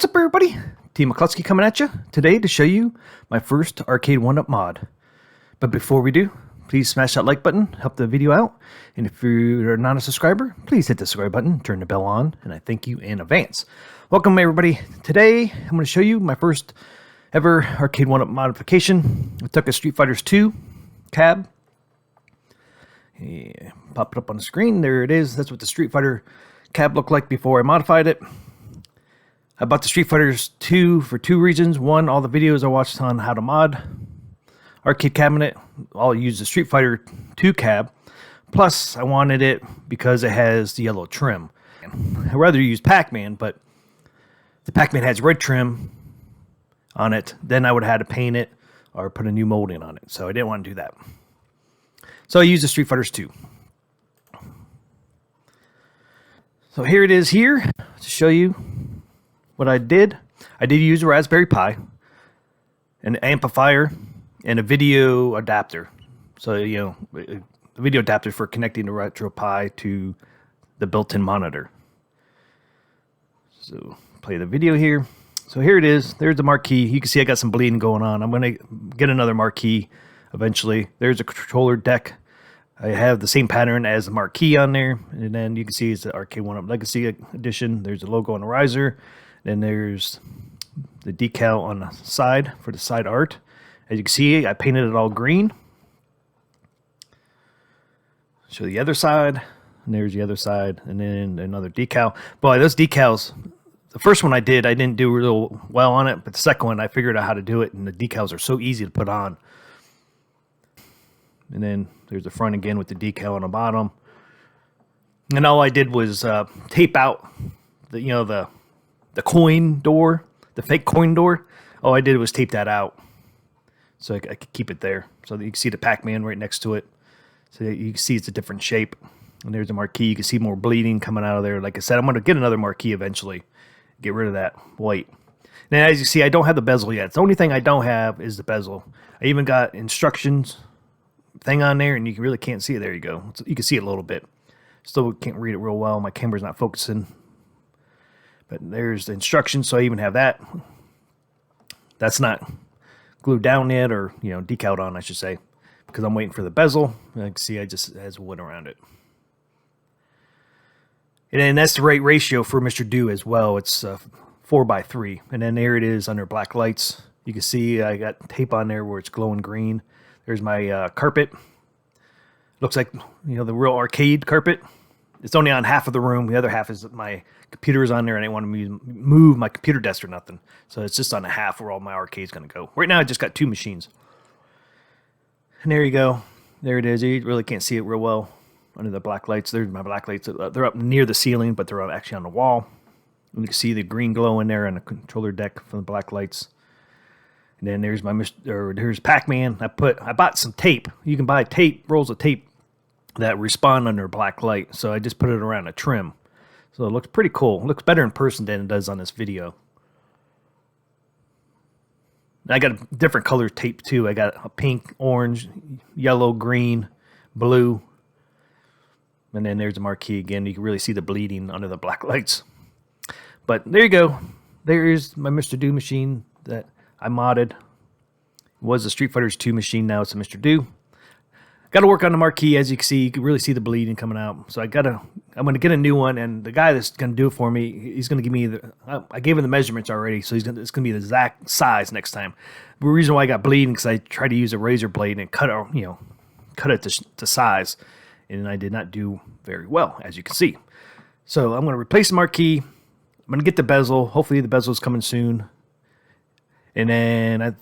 What's up, everybody? Team McCluskey coming at you today to show you my first Arcade 1-Up mod. But before we do, please smash that like button, help the video out. And if you're not a subscriber, please hit the subscribe button, turn the bell on, and I thank you in advance. Welcome, everybody. Today, I'm going to show you my first ever Arcade 1-Up modification. I took a Street Fighter 2 cab. Yeah, pop it up on the screen. There it is. That's what the Street Fighter cab looked like before I modified it. I bought the Street Fighters 2 for two reasons. One, all the videos I watched on how to mod arcade cabinet, I'll use the Street Fighter 2 cab. Plus, I wanted it because it has the yellow trim. I'd rather use Pac-Man, but the Pac-Man has red trim on it. Then I would have had to paint it or put a new molding on it. So I didn't want to do that. So I used the Street Fighters 2. So here it is here to show you what I did. I did use a Raspberry Pi, an amplifier, and a video adapter. So, you know, the video adapter for connecting the Retro Pi to the built-in monitor. So, play the video here. So here it is. There's the marquee. You can see I got some bleeding going on. I'm going to get another marquee eventually. There's a controller deck. I have the same pattern as the marquee on there. And then you can see it's the Arcade 1-Up Legacy Edition. There's the logo on the riser. Then there's the decal on the side for the side art. As you can see, I painted it all green. Show the other side. And there's the other side. And then another decal. Boy, those decals, the first one I didn't do real well on it. But the second one, I figured out how to do it. And the decals are so easy to put on. And then there's the front again with the decal on the bottom. And all I did was tape out the coin door, the fake coin door. All I did was tape that out so I could keep it there. So that you can see the Pac-Man right next to it. So you can see it's a different shape. And there's a marquee. You can see more bleeding coming out of there. Like I said, I'm going to get another marquee eventually. Get rid of that white. Now, as you see, I don't have the bezel yet. The only thing I don't have is the bezel. I even got instructions thing on there, and you really can't see it. There you go. You can see it a little bit. Still can't read it real well. My camera's not focusing. But there's the instructions, so I even have that. That's not glued down yet, or decaled on, I should say, because I'm waiting for the bezel. You can see I just has wood around it. And then that's the right ratio for Mr. Do as well. It's 4:3, and then there it is under black lights. You can see I got tape on there where it's glowing green. There's my carpet. Looks like the real arcade carpet. It's only on half of the room. The other half is my computer's on there, and I didn't want to move my computer desk or nothing. So it's just on a half where all my arcade's going to go. Right now, I just got two machines. And there you go. There it is. You really can't see it real well under the black lights. There's my black lights. They're up near the ceiling, but they're actually on the wall. And you can see the green glow in there on the controller deck from the black lights. And then there's here's Pac-Man. I bought some tape. You can buy rolls of tape that respond under black light. So I just put it around a trim. So it looks pretty cool. It looks better in person than it does on this video. And I got a different color tape too. I got a pink, orange, yellow, green, blue. And then there's the marquee again. You can really see the bleeding under the black lights. But there you go. There is my Mr. Do machine that I modded. It was a Street Fighters 2 machine. Now it's a Mr. Do. Got to work on the marquee. As you can see, you can really see the bleeding coming out. So I'm going to get a new one, and the guy that's going to do it for me, he's going to give me I gave him the measurements already, so it's going to be the exact size next time. The reason why I got bleeding because I tried to use a razor blade and cut it to size, and I did not do very well, as you can see. So I'm going to replace the marquee. I'm going to get the bezel. Hopefully the bezel is coming soon. And then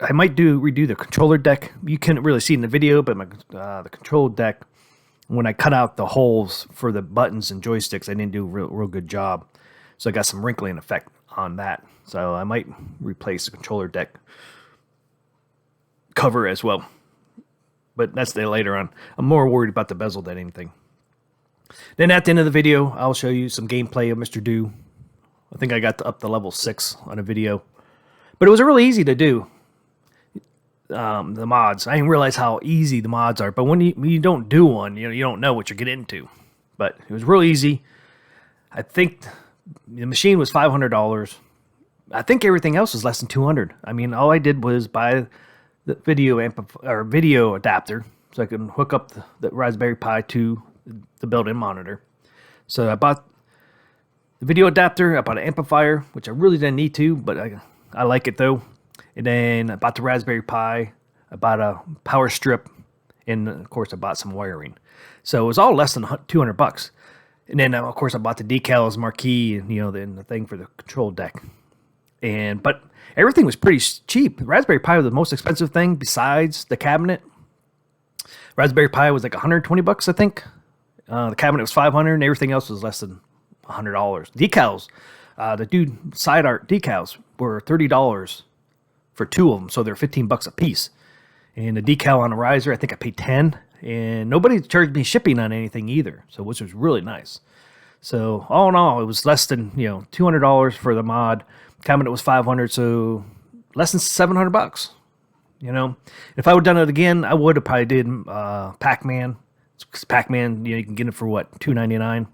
I might redo the controller deck. You can't really see in the video, but the control deck, when I cut out the holes for the buttons and joysticks, I didn't do a real good job. So I got some wrinkling effect on that. So I might replace the controller deck cover as well. But that's later on. I'm more worried about the bezel than anything. Then at the end of the video, I'll show you some gameplay of Mr. Do. I think I got up to level 6 on a video. But it was really easy to do, the mods. I didn't realize how easy the mods are. But when you don't do one, you don't know what you're getting into. But it was real easy. I think the machine was $500. I think everything else was less than 200. I mean, all I did was buy the video adapter so I can hook up the Raspberry Pi to the built-in monitor. So I bought the video adapter, I bought an amplifier, which I really didn't need to, but I like it though. And then I bought the Raspberry Pi, I bought a power strip, and of course I bought some wiring. So it was all less than 200 bucks. And then of course I bought the decals, marquee, and the thing for the control deck. But everything was pretty cheap. The Raspberry Pi was the most expensive thing besides the cabinet. Raspberry Pi was like 120 bucks, I think. The cabinet was 500, and everything else was less than $100. Decals, the side art decals were $30 for 2 of them, so they're 15 bucks a piece. And the decal on the riser, I think I paid 10, and nobody charged me shipping on anything either, so which was really nice. So all in all, it was less than $200 for the mod. Cabinet was 500, so less than 700 bucks. If I would have done it again, I would have probably did Pac-Man. Pac-Man, you can get it for what, $2.99,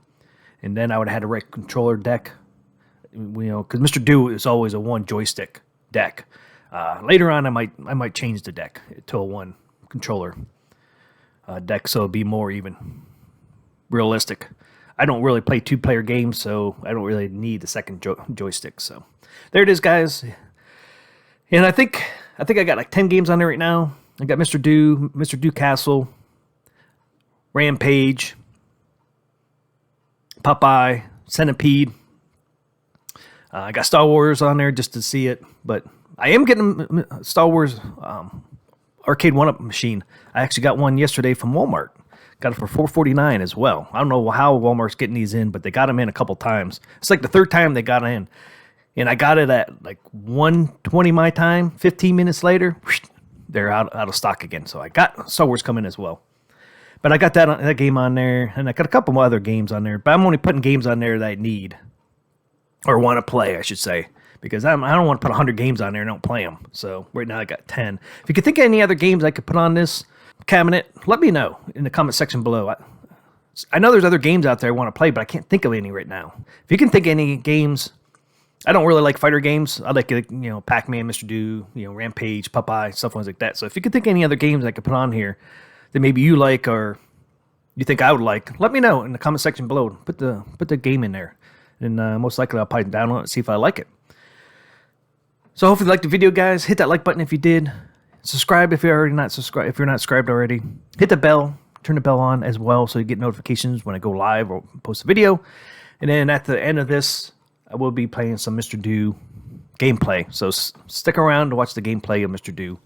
and then I would have had a right controller deck. Because Mr. Do is always a one joystick deck. Later on, I might change the deck to a one controller deck, so it'd be more even realistic. I don't really play 2-player games, so I don't really need the second joystick. So there it is, guys. And I think I got like 10 games on there right now. I got Mr. Do Castle, Rampage, Popeye, Centipede. I got Star Wars on there just to see it, but I am getting Star Wars arcade 1-up machine. I actually got one yesterday from Walmart. Got it for $4.49 as well. I don't know how Walmart's getting these in, but they got them in a couple times. It's like the third time they got in. And I got it at like 1:20 my time. 15 minutes later, they're out of stock again. So I got Star Wars coming as well. But I got that game on there, and I got a couple other games on there. But I'm only putting games on there that I need or want to play, I should say, because I don't want to put 100 games on there and don't play them. So right now I got 10. If you could think of any other games I could put on this cabinet, let me know in the comment section below. I know there's other games out there I want to play, but I can't think of any right now. If you can think of any games, I don't really like fighter games. I like Pac-Man, Mr. Do, Rampage, Popeye, stuff like that. So if you could think of any other games I could put on here that maybe you like or you think I would like, let me know in the comment section below. Put the game in there, and most likely I'll probably download it and see if I like it. So hopefully you liked the video, guys. Hit that like button if you did. Subscribe if you're not subscribed already. Hit the bell, turn the bell on as well, so you get notifications when I go live or post a video. And then at the end of this, I will be playing some Mr. Do gameplay. So stick around to watch the gameplay of Mr. Do.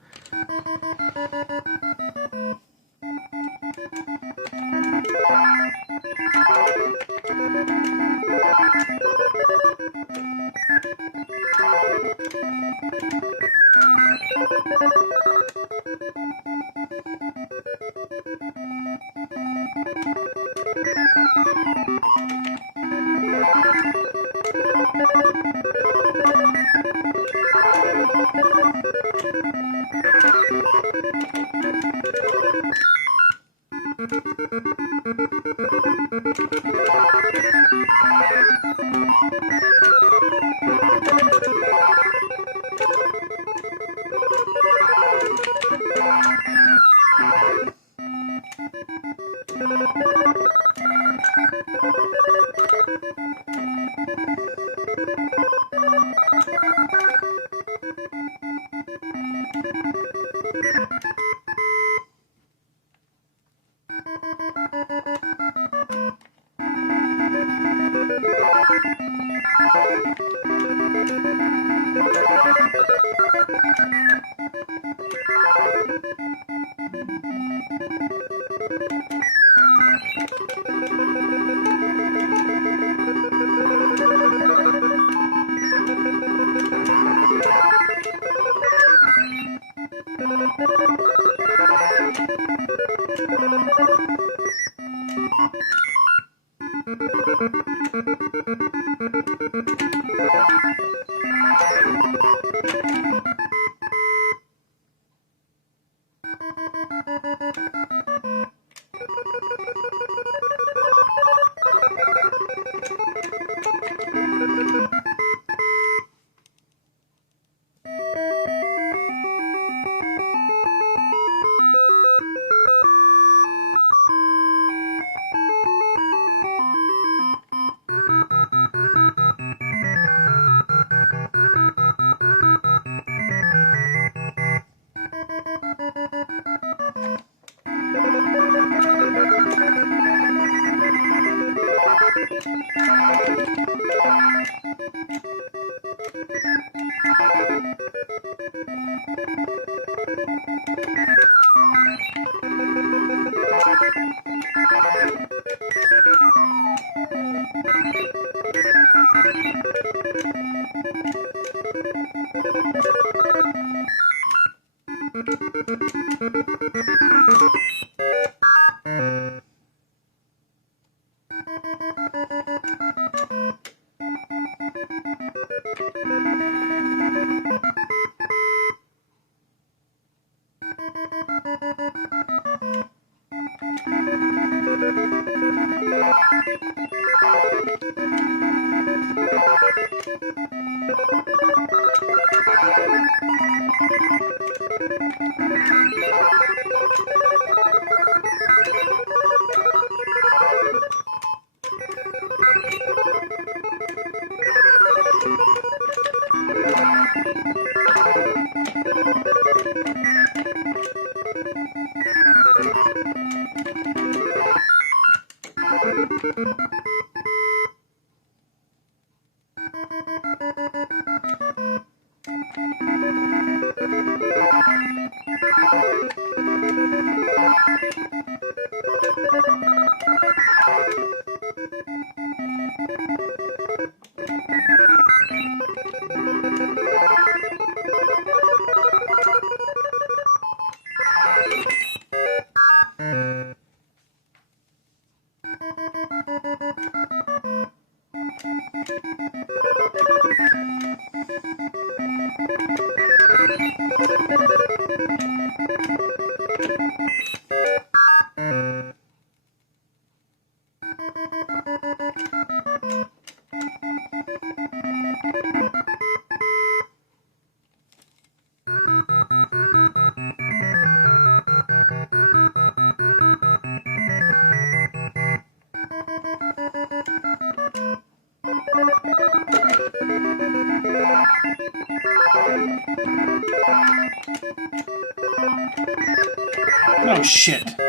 Oh shit.